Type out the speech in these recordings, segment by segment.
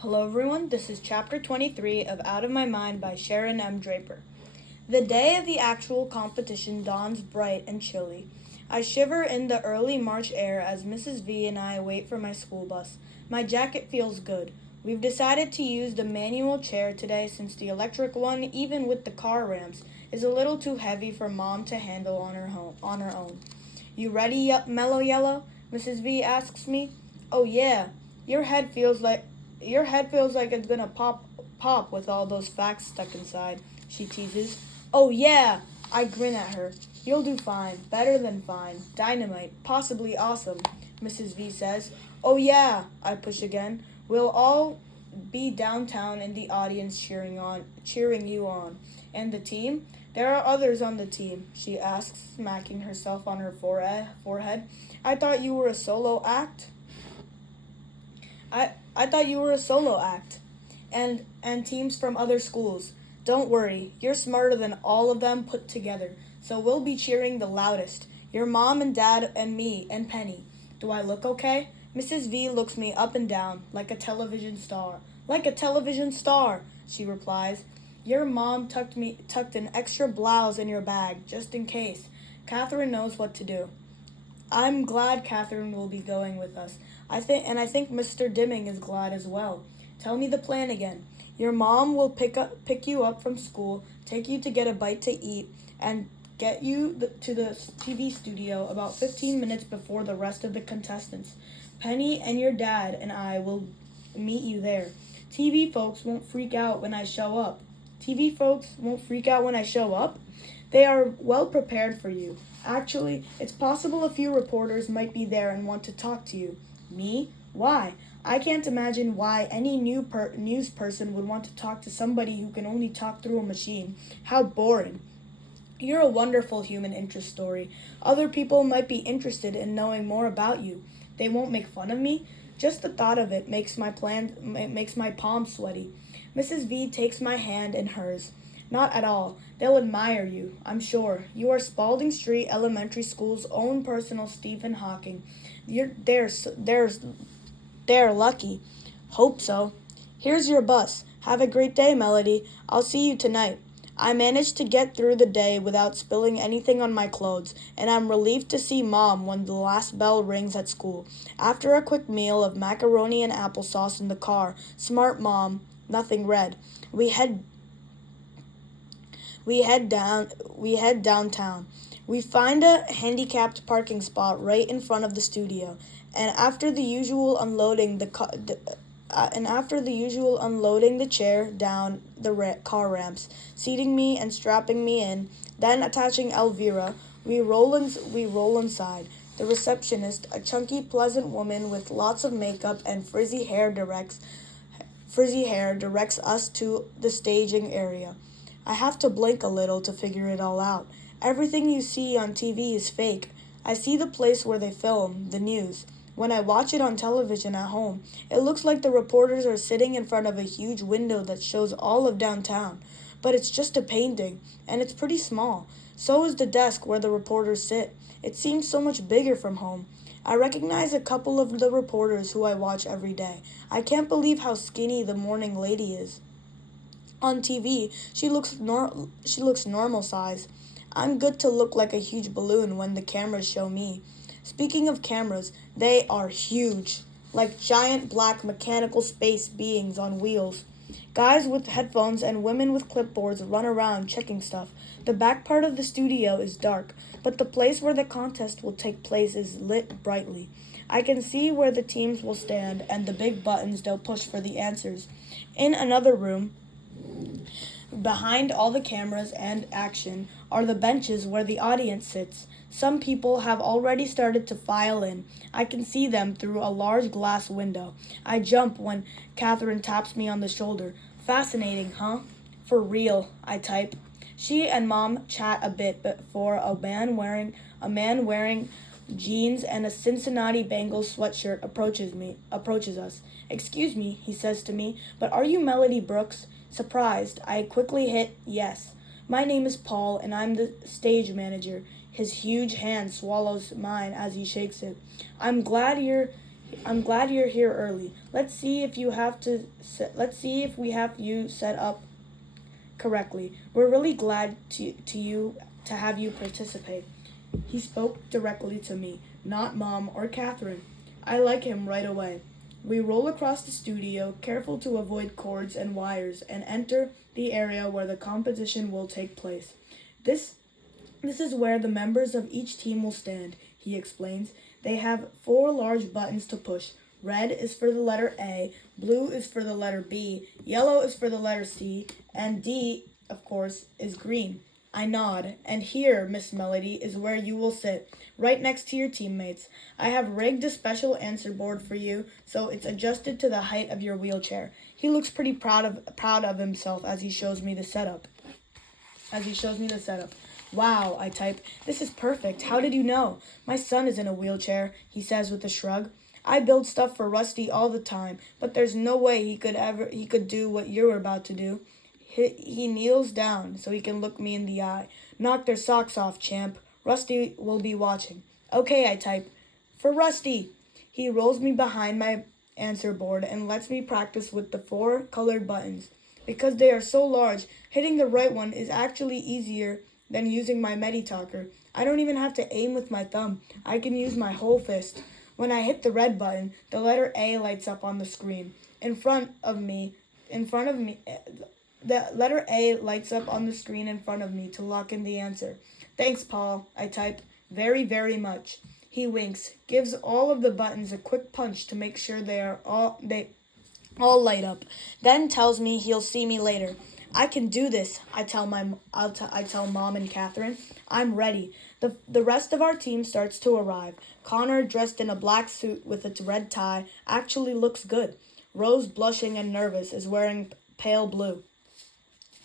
Hello everyone, this is chapter 23 of Out of My Mind by Sharon M. Draper. The day of the actual competition dawns bright and chilly. I shiver in the early March air as Mrs. V and I wait for my school bus. My jacket feels good. We've decided to use the manual chair today since the electric one, even with the car ramps, is a little too heavy for Mom to handle on her own. You ready, Mellow Yellow? Mrs. V asks me. Oh yeah, your head feels like it's gonna pop with all those facts stuck inside, she teases. Oh yeah, I grin at her. You'll do fine, better than fine, dynamite, possibly awesome, Mrs. V says. Oh yeah, I push again. We'll all be downtown in the audience cheering you on. And the team? There are others on the team, she asks, smacking herself on her forehead. I thought you were a solo act. I thought you were a solo act. And teams from other schools. Don't worry, you're smarter than all of them put together. So we'll be cheering the loudest. Your mom and dad and me and Penny. Do I look okay? Mrs. V looks me up and down like a television star. Like a television star, she replies. Your mom tucked an extra blouse in your bag just in case. Catherine knows what to do. I'm glad Catherine will be going with us. I think Mr. Dimming is glad as well. Tell me the plan again. Your mom will pick you up from school, take you to get a bite to eat, and get you to the TV studio about 15 minutes before the rest of the contestants. Penny and your dad and I will meet you there. TV folks won't freak out when I show up. TV folks won't freak out when I show up? They are well prepared for you. Actually, it's possible a few reporters might be there and want to talk to you. Me? Why? I can't imagine why any news person would want to talk to somebody who can only talk through a machine. How boring. You're a wonderful human interest story. Other people might be interested in knowing more about you. They won't make fun of me. Just the thought of it makes my palms sweaty. Mrs. V takes my hand in hers. Not at all. They'll admire you, I'm sure. You are Spalding Street Elementary School's own personal Stephen Hawking. They're lucky. Hope so. Here's your bus. Have a great day, Melody. I'll see you tonight. I managed to get through the day without spilling anything on my clothes, and I'm relieved to see Mom when the last bell rings at school. After a quick meal of macaroni and applesauce in the car, smart Mom, nothing red, we head downtown. We find a handicapped parking spot right in front of the studio, and after the usual unloading the chair down the car ramps, seating me and strapping me in, then attaching Elvira, we roll inside. The receptionist, a chunky, pleasant woman with lots of makeup and frizzy hair, directs us to the staging area. I have to blink a little to figure it all out. Everything you see on TV is fake. I see the place where they film, the news. When I watch it on television at home, it looks like the reporters are sitting in front of a huge window that shows all of downtown. But it's just a painting, and it's pretty small. So is the desk where the reporters sit. It seems so much bigger from home. I recognize a couple of the reporters who I watch every day. I can't believe how skinny the morning lady is. On TV, she looks normal size. I'm good to look like a huge balloon when the cameras show me. Speaking of cameras, they are huge, like giant black mechanical space beings on wheels. Guys with headphones and women with clipboards run around checking stuff. The back part of the studio is dark, but the place where the contest will take place is lit brightly. I can see where the teams will stand and the big buttons they'll push for the answers. In another room, behind all the cameras and action are the benches where the audience sits. Some people have already started to file in. I can see them through a large glass window. I jump when Catherine taps me on the shoulder. Fascinating, huh? For real, I type. She and Mom chat a bit before a man wearing jeans and a Cincinnati Bengals sweatshirt approaches us. Excuse me, he says to me, but are you Melody Brooks? Surprised, I quickly hit yes. My name is Paul, and I'm the stage manager. His huge hand swallows mine as he shakes it. I'm glad you're I'm glad you're here early. Let's see if we have you set up correctly. We're really glad to have you participate. He spoke directly to me, not Mom or Catherine. I like him right away. We roll across the studio, careful to avoid cords and wires, and enter the area where the competition will take place. This this is where the members of each team will stand, he explains. They have four large buttons to push. Red is for the letter A, blue is for the letter B, yellow is for the letter C, and D, of course, is green. I nod, and here, Miss Melody, is where you will sit, right next to your teammates. I have rigged a special answer board for you, so it's adjusted to the height of your wheelchair. He looks pretty proud of himself as he shows me the setup. Wow, I type. This is perfect. How did you know? My son is in a wheelchair, he says with a shrug. I build stuff for Rusty all the time, but there's no way he could do what you're about to do. He kneels down so he can look me in the eye. Knock their socks off, champ. Rusty will be watching. Okay, I type. For Rusty. He rolls me behind my answer board and lets me practice with the four colored buttons. Because they are so large, hitting the right one is actually easier than using my Meditalker. I don't even have to aim with my thumb. I can use my whole fist. When I hit the red button, the letter A lights up on the screen. In front of me, the letter A lights up on the screen in front of me to lock in the answer. Thanks, Paul, I type. Very, very much. He winks, gives all of the buttons a quick punch to make sure they all light up. Then tells me he'll see me later. I can do this, I tell Mom and Catherine. I'm ready. The rest of our team starts to arrive. Connor, dressed in a black suit with its red tie, actually looks good. Rose, blushing and nervous, is wearing pale blue.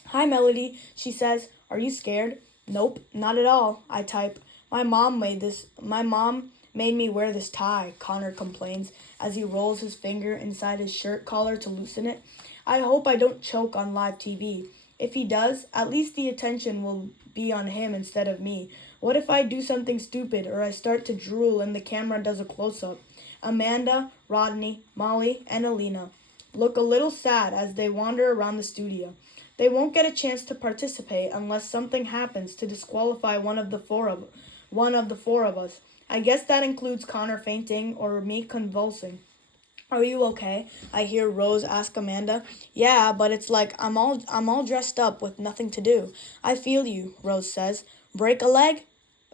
Hi, Melody, she says. Are you scared? Nope, not at all, I type. My mom made me wear this tie, Connor complains as he rolls his finger inside his shirt collar to loosen it. I hope I don't choke on live TV. If he does, at least the attention will be on him instead of me. What if I do something stupid or I start to drool and the camera does a close-up? Amanda, Rodney, Molly, and Alina look a little sad as they wander around the studio. They won't get a chance to participate unless something happens to disqualify one of the four of us. I guess that includes Connor fainting or me convulsing. Are you okay? I hear Rose ask Amanda. Yeah, but it's like I'm all dressed up with nothing to do. I feel you, Rose says. Break a leg?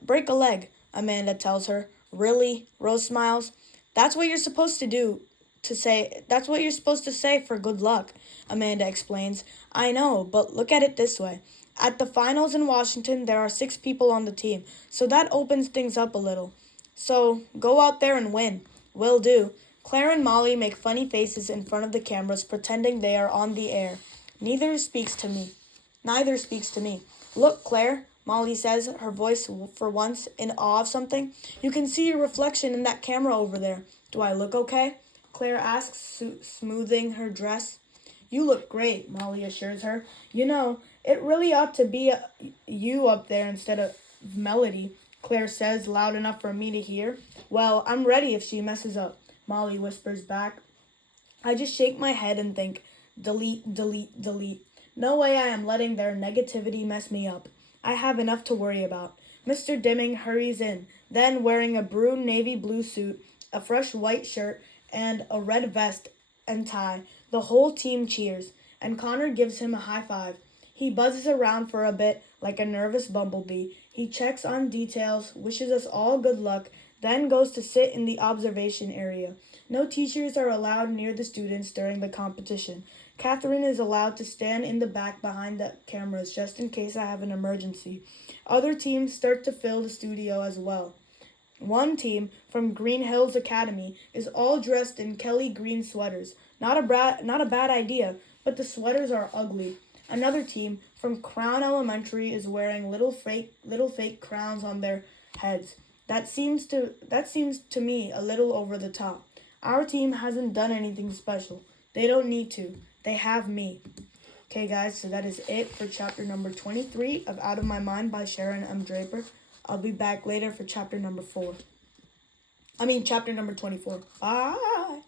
Break a leg, Amanda tells her. Really? Rose smiles. That's what you're supposed to do That's what you're supposed to say for good luck, Amanda explains. I know, but look at it this way. At the finals in Washington, there are 6 people on the team, so that opens things up a little. So, go out there and win. Will do. Claire and Molly make funny faces in front of the cameras, pretending they are on the air. Neither speaks to me. Look, Claire, Molly says, her voice for once in awe of something. You can see your reflection in that camera over there. Do I look okay? Claire asks, smoothing her dress. You look great, Molly assures her. You know, it really ought to be you up there instead of Melody, Claire says, loud enough for me to hear. Well, I'm ready if she messes up, Molly whispers back. I just shake my head and think, delete, delete, delete. No way I am letting their negativity mess me up. I have enough to worry about. Mr. Dimming hurries in, then wearing a maroon navy blue suit, a fresh white shirt, and a red vest and tie. The whole team cheers, and Connor gives him a high five. He buzzes around for a bit like a nervous bumblebee. He checks on details, wishes us all good luck, then goes to sit in the observation area. No teachers are allowed near the students during the competition. Catherine is allowed to stand in the back behind the cameras just in case I have an emergency. Other teams start to fill the studio as well. One team from Green Hills Academy is all dressed in Kelly green sweaters. Not a bad idea, but the sweaters are ugly. Another team from Crown Elementary is wearing little fake crowns on their heads. That seems to me a little over the top. Our team hasn't done anything special. They don't need to. They have me. Okay, guys, so that is it for chapter number 23 of Out of My Mind by Sharon M. Draper. I'll be back later for chapter number 4. Chapter number 24. Bye.